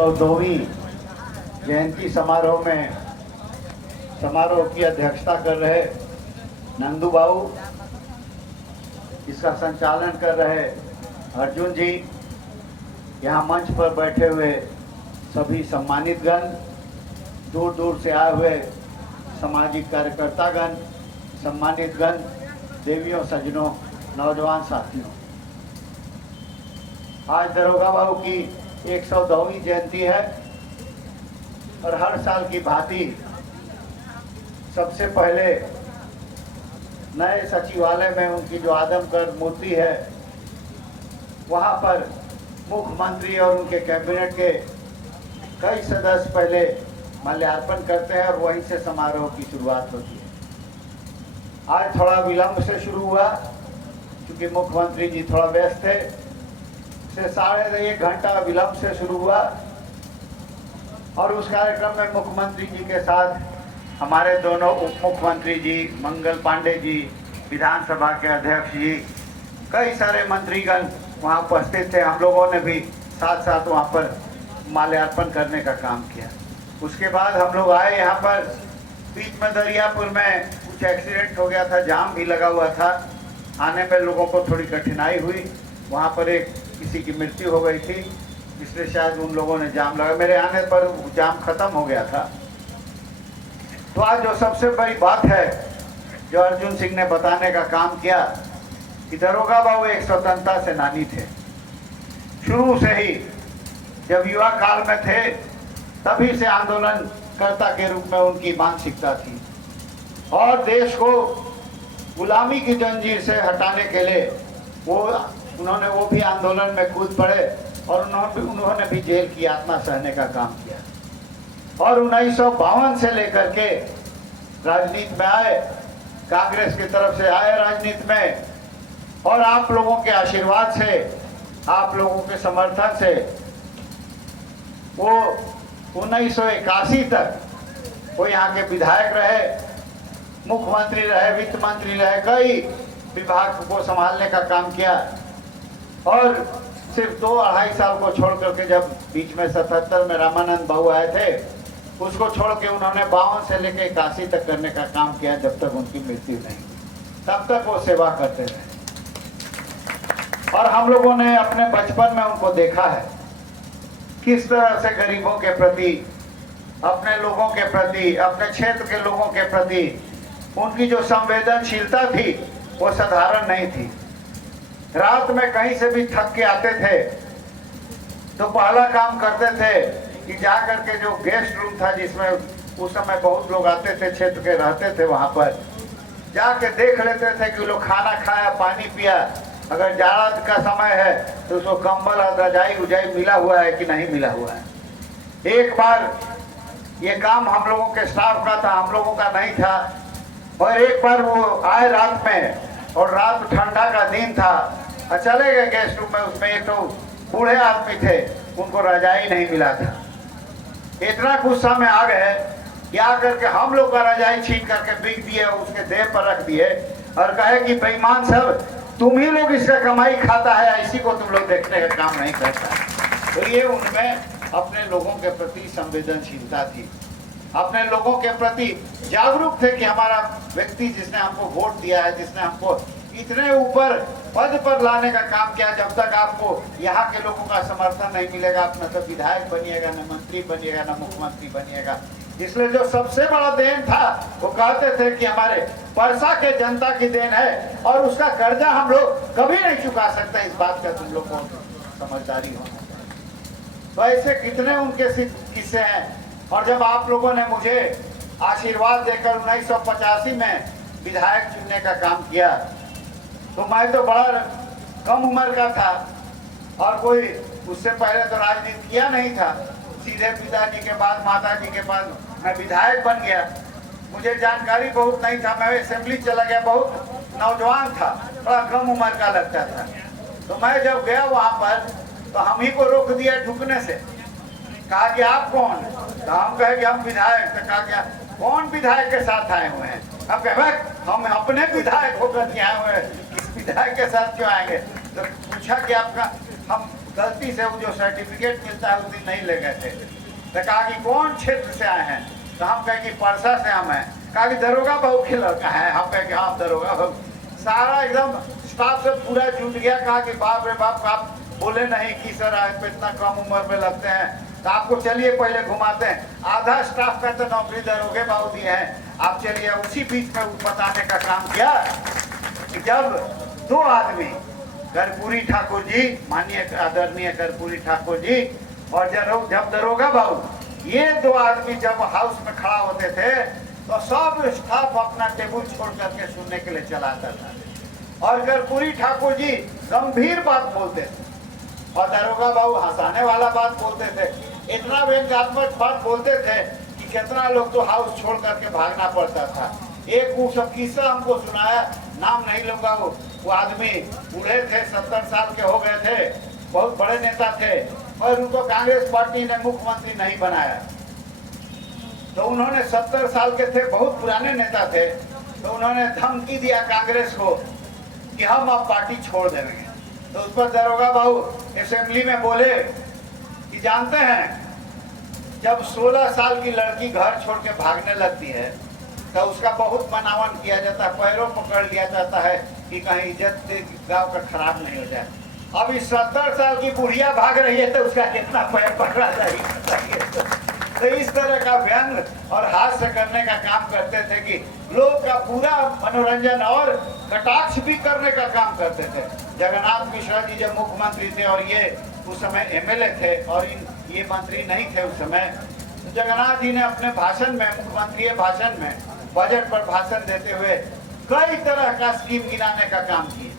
102वीं जयंती समारोह की अध्यक्षता कर रहे नंदू बाबू, इसका संचालन कर रहे अर्जुन जी, यहाँ मंच पर बैठे हुए सभी सम्मानित गण, दूर दूर से आए हुए सामाजिक कार्यकर्तागण, सम्मानित गण, देवियों, सज्जनों, नौजवान साथियों, आज दरोगा बाबू की 102वीं जयंती है और हर साल की भांति सबसे पहले नए सचिवालय में उनकी जो आदमकद मूर्ति है वहां पर मुख्यमंत्री और उनके कैबिनेट के कई सदस्य पहले माल्यार्पण करते हैं और वहीं से समारोह की शुरुआत होती है। आज थोड़ा विलंब से शुरू हुआ क्योंकि मुख्यमंत्री जी थोड़ा व्यस्त थे, से 1.5 घंटा विलंब से शुरू हुआ और उस कार्यक्रम में मुख्यमंत्री जी के साथ हमारे दोनों उप मुख्यमंत्री जी, मंगल पांडे जी, विधानसभा के अध्यक्ष जी, कई सारे मंत्रीगण वहाँ उपस्थित थे। हम लोगों ने भी साथ साथ वहाँ पर माल्यार्पण करने का काम किया। उसके बाद हम लोग आए यहाँ पर, बीच में दरियापुर में कुछ एक्सीडेंट हो गया था, जाम भी लगा हुआ था, आने में लोगों को थोड़ी कठिनाई हुई, वहाँ पर एक किसी की मृत्यु हो गई थी, इसलिए शायद उन लोगों ने जाम लगा। मेरे आने पर जाम खत्म हो गया था। तो आज जो सबसे बड़ी बात है जो अर्जुन सिंह ने बताने का काम किया कि दरोगा बाबू एक स्वतंत्रता सेनानी थे। शुरू से ही जब युवा काल में थे तभी से आंदोलनकर्ता के रूप में उनकी मानसिकता थी और देश को गुलामी की जंजीर से हटाने के लिए उन्होंने वो भी आंदोलन में कूद पड़े और उन्होंने भी जेल की यातना सहने का काम किया और 1952 से लेकर के राजनीति में आए, कांग्रेस की तरफ से आए राजनीति में, और आप लोगों के आशीर्वाद से, आप लोगों के समर्थन से वो 1981 तक वो यहाँ के विधायक रहे, मुख्यमंत्री रहे, वित्त मंत्री रहे, कई विभाग को संभालने का काम किया और सिर्फ 2-2.5 साल को छोड़ करके जब बीच में 77 में रामानंद बाबू आए थे, उसको छोड़ के उन्होंने 52 से लेकर 81 तक करने का काम किया जब तक उनकी मृत्यु नहीं हुई। तब तक वो सेवा करते रहे और हम लोगों ने अपने बचपन में उनको देखा है किस तरह से गरीबों के प्रति, अपने लोगों के प्रति, अपने क्षेत्र के लोगों के प्रति उनकी जो संवेदनशीलता थी वो साधारण नहीं थी। रात में कहीं से भी थक के आते थे तो पहला काम करते थे कि जा करके जो गेस्ट रूम था जिसमें उस समय बहुत लोग आते थे, क्षेत्र के रहते थे, वहां पर जाके देख लेते थे कि लोग खाना खाया, पानी पिया, अगर जाड़ा का समय है तो उसको कंबल और रजाई उजाई मिला हुआ है कि नहीं मिला हुआ है। एक बार ये काम हम लोगों के स्टाफ का था, हम लोगों का नहीं था, और एक बार वो आए रात में और रात ठंडा का दिन था, चले गए गेस्ट रूम में, उसमें एक तो बूढ़े आदमी थे, उनको रजाई नहीं मिला था। इतना गुस्सा में आ गए कि आकर के हम लोग का रजाई छीन करके बिक दिए, उसके देह पर रख दिए और कहे कि बेईमान सब, तुम ही लोग इसका कमाई खाता है, इसी को तुम लोग देखने का काम नहीं करता। तो ये उनमें अपने लोगों के प्रति संवेदनशीलता थी, अपने लोगों के प्रति जागरूक थे कि हमारा व्यक्ति जिसने हमको वोट दिया है, जिसने हमको इतने ऊपर पद पर लाने का काम किया, जब तक आपको यहाँ के लोगों का समर्थन नहीं मिलेगा आप न तो विधायक बनिएगा, न मंत्री बनिएगा, न मुख्यमंत्री बनिएगा। इसलिए जो सबसे बड़ा देन था वो कहते थे कि हमारे परसा के जनता की देन है और उसका कर्जा हम लोग कभी नहीं चुका सकते, इस बात का तुम लोग को समझदारी होना चाहिए। तो ऐसे कितने उनके किस्से हैं। और जब आप लोगों ने मुझे आशीर्वाद देकर 1985 में विधायक चुनने का काम किया तो मैं तो बड़ा कम उम्र का था और कोई उससे पहले तो राजनीति किया नहीं था। सीधे पिताजी के बाद, माताजी के बाद मैं विधायक बन गया। मुझे जानकारी बहुत नहीं था, मैं असेंबली चला गया, बहुत नौजवान था, बड़ा कम उम्र का लगता था। तो मैं जब गया वहाँ पर तो हम ही को रोक दिया ढुकने से, कहा कि आप कौन? तो हम कहे कि हम विधायक। तो कहा क्या कौन विधायक के साथ आए हुए हैं? अब कहे हम अपने विधायक होकर के आए हुए हैं, इस विधायक के साथ क्यों आएंगे? तो पूछा कि आपका, हम गलती से वो जो सर्टिफिकेट मिलता है उस दिन नहीं ले गए थे। तो कहा कि कौन क्षेत्र से आए हैं, तो हम कहे कि परसा से हम हैं। कहा कि दरोगा बहू के लड़का है, हम कहे कि हाँ दरोगा बहू। सारा एकदम स्टाफ से पूरा जुट गया। कहा कि बाप रे बाप, आप बोले नहीं कि सर आप इतना कम उम्र में लगते हैं, तो आपको चलिए पहले घुमाते हैं। आधा स्टाफ का तो नौकरी दरोगे बाबू दिए हैं, आप चलिए। उसी बीच में बताने का काम किया कि जब दो आदमी, कर्पूरी ठाकुर जी, माननीय आदरणीय कर्पूरी ठाकुर जी, और जब दरोगा बाबू, ये दो आदमी जब हाउस में खड़ा होते थे तो सब स्टाफ अपना टेबल छोड़ करके सुनने के लिए चला आता था। और कर्पूरी ठाकुर जी गंभीर बात बोलते थे और दरोगा बाबू हंसाने वाला बात बोलते थे। इतना व्यंग्यात्मक बात बोलते थे कि कितना लोग तो हाउस छोड़ करके भागना पड़ता था। एक वो सब किस्सा हमको सुनाया, नाम नहीं लूंगा। वो आदमी बूढ़े थे, 70 साल के हो गए थे, बहुत बड़े नेता थे, और उनको कांग्रेस पार्टी ने मुख्यमंत्री नहीं बनाया। तो उन्होंने 70 साल के थे, बहुत पुराने नेता थे, तो उन्होंने धमकी दिया कांग्रेस को कि हम अब पार्टी छोड़ देंगे। तो उस पर दरोगा बाबू असेंबली में बोले कि जानते हैं, जब 16 साल की लड़की घर छोड़ के भागने लगती है तो उसका बहुत मनावन किया जाता है, पैरों पकड़ लिया जाता है कि कहीं इज्जत गांव का खराब नहीं हो जाए। अब इस 70 साल की बुढ़िया भाग रही है तो उसका कितना पैर पकड़ा जाएगा। तो इस तरह का व्यंग और हास्य करने का काम करते थे कि लोग का पूरा मनोरंजन और कटाक्ष भी करने का काम करते थे। जगन्नाथ मिश्रा जी जब मुख्यमंत्री थे और ये उस समय एमएलए थे और ये मंत्री नहीं थे उस समय, तो जगन्नाथ जी ने अपने भाषण में, मुख्यमंत्री भाषण में, बजट पर भाषण देते हुए कई तरह का स्कीम गिनाने का काम किए,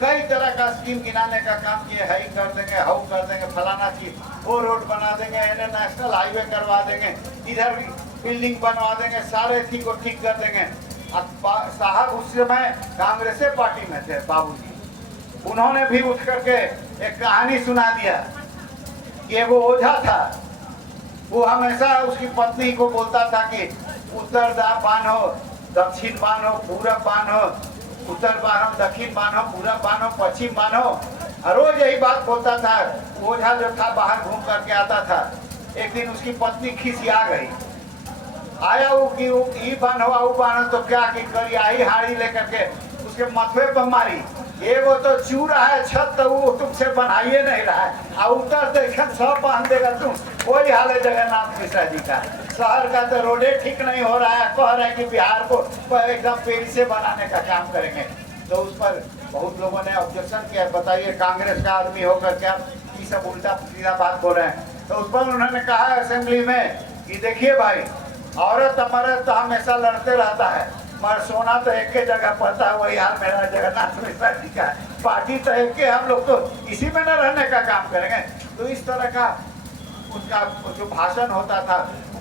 कई तरह का स्कीम गिनाने का काम किए। हाई कर देंगे, हाउ कर देंगे, फलाना चीज, वो रोड बना देंगे, नेशनल हाईवे करवा देंगे, इधर बिल्डिंग बनवा देंगे, सारे चीज को ठीक कर देंगे। साहब उस समय कांग्रेस पार्टी में थे बाबूजी, उन्होंने भी उठ करके एक कहानी सुना दिया कि वो ओझा था, वो हमेशा उसकी पत्नी को बोलता था कि उत्तर बांधो, दक्षिण बांधो, पूरब बांधो, उत्तर बांधो, दक्षिण बांधो, पूरब बांधो, पश्चिम बांधो। रोज यही बात बोलता था। ओझा जो था बाहर घूम करके आता था। एक दिन उसकी पत्नी खिसिया गई, आया वो कि ई बांधो वो बांधो, तो क्या कि करियाही हाड़ी लेकर के उसके मथवे पर मारी। ये वो तो चू रहा है छत, तो वो तुमसे बनाइए नहीं रहा है, और उत्तर दक्षिण सब बांध देगा तुम। वही हाल है जगन्नाथ मिश्रा जी का। शहर का तो रोडे ठीक नहीं हो रहा है, कह रहे हैं कि बिहार को एकदम पेरी से बनाने का काम करेंगे। तो उस पर बहुत लोगों ने ऑब्जेक्शन किया, बताइए कांग्रेस का आदमी होकर क्या ये सब उल्टा सीधा बात बोल रहे हैं। तो उस पर उन्होंने कहा असेंबली में कि देखिए भाई, औरत अमरत तो हमेशा लड़ते रहता है, मगर सोना तो एक के जगह पड़ता है। वही हाल मेरा जगन्नाथ मिश्रा जी का, पार्टी तो एक के, हम लोग तो इसी में न रहने का काम करेंगे। तो इस तरह का उनका जो भाषण होता था,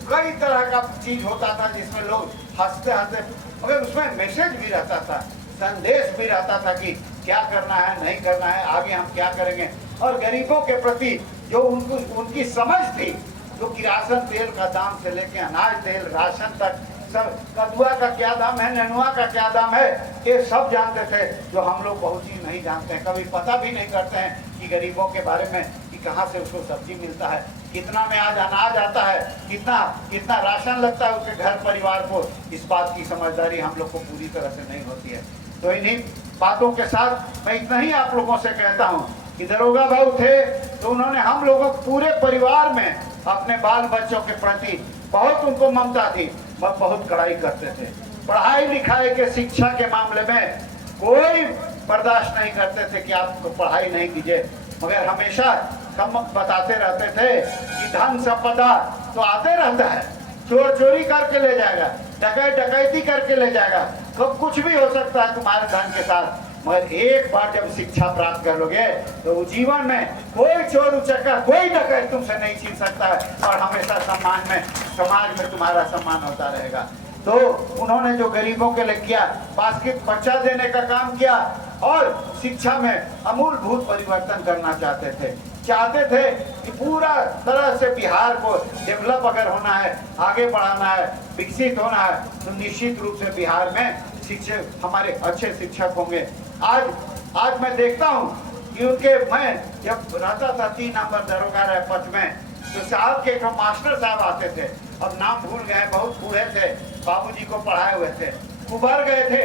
कई तरह का चीज होता था जिसमें लोग हंसते हंसते, मगर उसमें मैसेज भी रहता था, संदेश भी रहता था कि क्या करना है, नहीं करना है, आगे हम क्या करेंगे। और गरीबों के प्रति जो उनकी समझ थी, जो किरासन तेल का दाम से लेके अनाज तेल राशन तक, सब कदुआ का क्या दाम है, नेनुआ का क्या दाम है, ये सब जानते थे, जो हम लोग बहुत चीज नहीं जानते हैं। कभी पता भी नहीं करते हैं कि गरीबों के बारे में कि कहाँ से उसको सब्जी मिलता है, कितना में आज अनाज आता है, कितना राशन लगता है उसके घर परिवार को। इस बात की समझदारी हम लोग को पूरी तरह से नहीं होती है। तो इन्हीं बातों के साथ मैं इतना ही आप लोगों से कहता हूँ कि दरोगा बाबू थे तो उन्होंने हम लोगों पूरे परिवार में अपने बाल बच्चों के प्रति बहुत उनको ममता थी, वह बहुत कड़ाई करते थे। पढ़ाई लिखाई के शिक्षा के मामले में कोई बर्दाश्त नहीं करते थे कि आप पढ़ाई नहीं कीजिए, मगर हमेशा हम बताते रहते थे कि धन संपदा तो आते रहता है, चोर चोरी करके ले जाएगा, डकैती करके ले जाएगा, कब कुछ भी हो सकता है तुम्हारे धन के साथ, मगर एक बार जब शिक्षा प्राप्त कर लोगे तो जीवन में कोई चोर उचक्का, कोई डकैत तुमसे नहीं छीन सकता है, और हमेशा सम्मान में, समाज में तुम्हारा सम्मान होता रहेगा। तो उन्होंने जो गरीबों के लिए किया, बास्केट बच्चा देने का काम किया, और शिक्षा में अमूलभूत परिवर्तन करना चाहते थे कि पूरा तरह से बिहार को डेवलप अगर होना है, आगे बढ़ाना है, विकसित होना है, तो निश्चित रूप से बिहार में शिक्षक, हमारे अच्छे शिक्षक होंगे। आज मैं देखता हूँ कि उनके, मैं जब रहता था 3 नंबर दरोगा रहे पथ में, तो साहब के एक मास्टर साहब आते थे, अब नाम भूल गए, बहुत बूढ़े थे, बाबूजी को पढ़ाए हुए थे, उभर गए थे,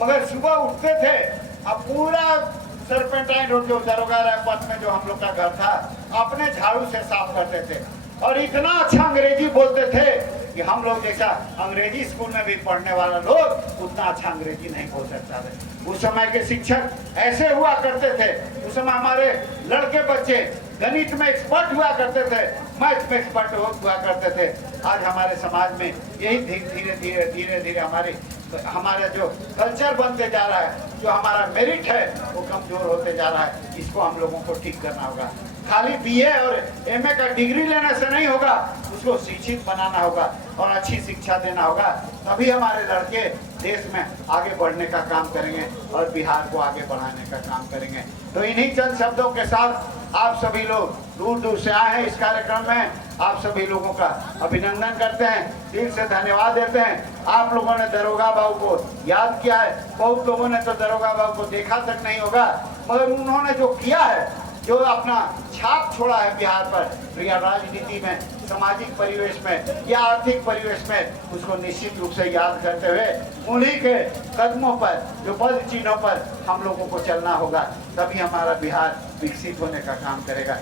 मगर सुबह उठते थे, अब पूरा सरपेंटाइन रोड जो दरोगा रहे पथ में जो हम लोग का घर था, अपने झाड़ू से साफ करते थे, और इतना अच्छा अंग्रेजी बोलते थे कि हम लोग जैसा अंग्रेजी स्कूल में भी पढ़ने वाला लोग उतना अच्छा अंग्रेजी नहीं बोल सकता थे। उस समय के शिक्षक ऐसे हुआ करते थे। उस समय हमारे लड़के बच्चे गणित में एक्सपर्ट हुआ करते थे, मैथ में एक्सपर्ट हुआ करते थे। आज हमारे समाज में यही धीरे धीरे धीरे धीरे हमारा जो कल्चर बनते जा रहा है, जो हमारा मेरिट है वो कमजोर होते जा रहा है। इसको हम लोगों को ठीक करना होगा। खाली बीए और एमए का डिग्री लेने से नहीं होगा, उसको शिक्षित बनाना होगा और अच्छी शिक्षा देना होगा, तभी हमारे लड़के देश में आगे बढ़ने का काम करेंगे और बिहार को आगे बढ़ाने का काम करेंगे। तो इन्हीं चंद शब्दों के साथ आप सभी लोग दूर दूर से आए हैं इस कार्यक्रम में, आप सभी लोगों का अभिनंदन करते हैं, दिल से धन्यवाद देते हैं। आप लोगों ने दरोगा बाबू को याद किया है, बहुत लोगों ने तो दरोगा बाबू को देखा तक नहीं होगा, मगर उन्होंने जो किया है, जो अपना छाप छोड़ा है बिहार पर, या राजनीति में, सामाजिक परिवेश में या आर्थिक परिवेश में, उसको निश्चित रूप से याद करते हुए उन्हीं के कदमों पर, जो पद चिन्हों पर हम लोगों को चलना होगा, तभी हमारा बिहार विकसित होने का काम करेगा।